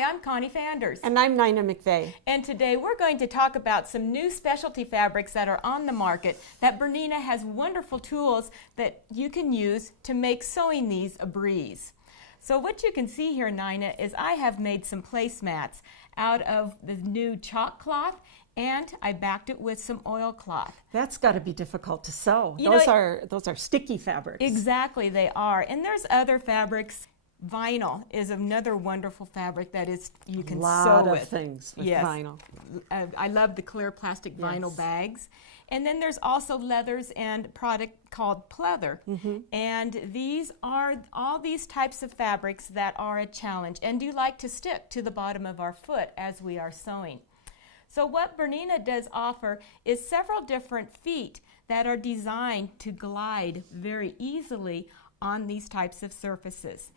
Hi, I'm Connie Fanders. And I'm Nina McVeigh. And today we're going to talk about some new specialty fabrics that are on the market that BERNINA has wonderful tools that you can use to make sewing these a breeze. So what you can see here, Nina, is I have made some placemats out of the new chalk cloth, and I backed it with some oilcloth. That's got to be difficult to sew. Those are sticky fabrics. Exactly, they are. And there's other fabrics. Vinyl is another wonderful fabric that you can sew with. A lot of things with vinyl. I love the clear plastic vinyl bags. And then there's also leathers and product called pleather. And these are all these types of fabrics that are a challenge and do like to stick to the bottom of our foot as we are sewing. So what BERNINA does offer is several different feet that are designed to glide very easily on these types of surfaces.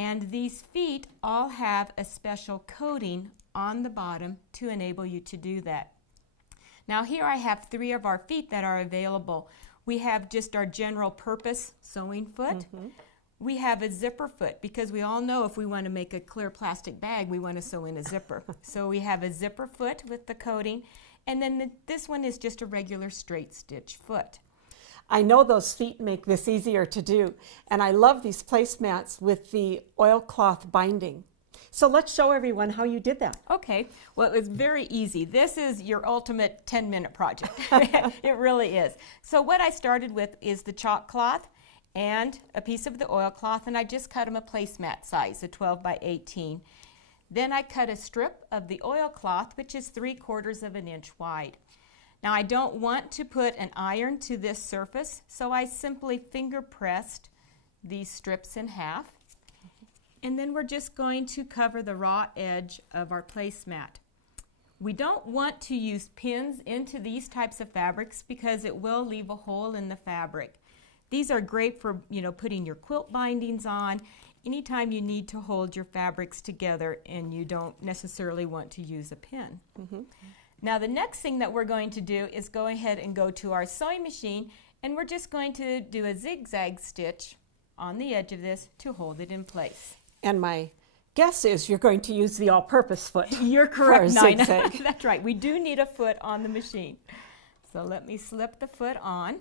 And these feet all have a special coating on the bottom to enable you to do that. Now here I have 3 of our feet that are available. We have just our general purpose sewing foot. We have a zipper foot because we all know if we want to make a clear plastic bag, we want to sew in a zipper. So we have a zipper foot with the coating, and then this one is just a regular straight stitch foot. I know those feet make this easier to do, and I love these placemats with the oilcloth binding. So let's show everyone how you did that. Okay, well, it's very easy. This is your ultimate 10-minute project. It really is. So what I started with is the chalk cloth and a piece of the oilcloth, and I just cut them a placemat size, a 12 by 18. Then I cut a strip of the oilcloth, which is 3/4 of an inch wide. Now I don't want to put an iron to this surface, so I simply finger pressed these strips in half. And then we're just going to cover the raw edge of our placemat. We don't want to use pins into these types of fabrics because it will leave a hole in the fabric. These are great for, putting your quilt bindings on, anytime you need to hold your fabrics together and you don't necessarily want to use a pin. Now the next thing that we're going to do is go ahead and go to our sewing machine, and we're just going to do a zigzag stitch on the edge of this to hold it in place. And my guess is you're going to use the all-purpose foot. You're correct, Nina. Zigzag. That's right. We do need a foot on the machine. So let me slip the foot on.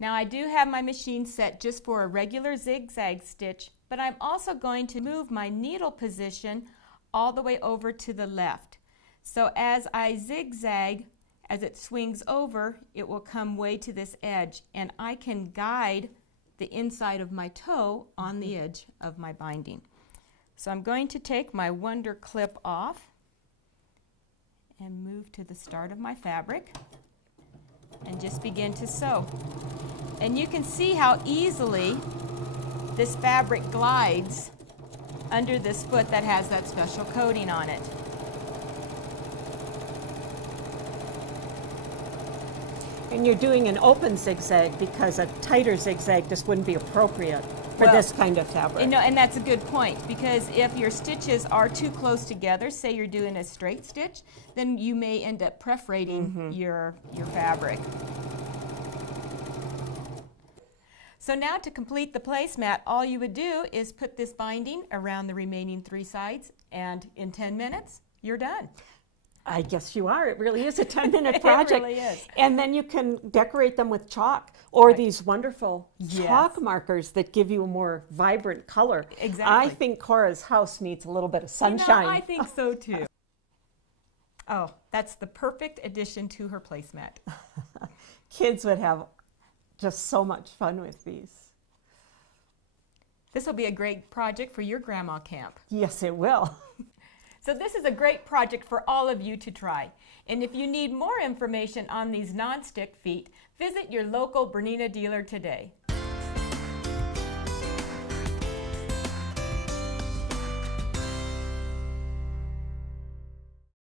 Now I do have my machine set just for a regular zigzag stitch, but I'm also going to move my needle position all the way over to the left. So as I zigzag, as it swings over, it will come way to this edge, and I can guide the inside of my toe on the edge of my binding. So I'm going to take my Wonder clip off and move to the start of my fabric and just begin to sew. And you can see how easily this fabric glides under this foot that has that special coating on it. And you're doing an open zigzag because a tighter zigzag just wouldn't be appropriate for this kind of fabric. And that's a good point, because if your stitches are too close together, say you're doing a straight stitch, then you may end up perforating your fabric. So now to complete the placemat, all you would do is put this binding around the remaining 3 sides, and in 10 minutes, you're done. I guess you are. It really is a 10-minute project. It really is. And then you can decorate them with chalk or these wonderful chalk markers that give you a more vibrant color. Exactly. I think Cora's house needs a little bit of sunshine. I think so too. Oh, that's the perfect addition to her placemat. Kids would have just so much fun with these. This will be a great project for your grandma camp. Yes, it will. So this is a great project for all of you to try. And if you need more information on these non-stick feet, visit your local BERNINA dealer today.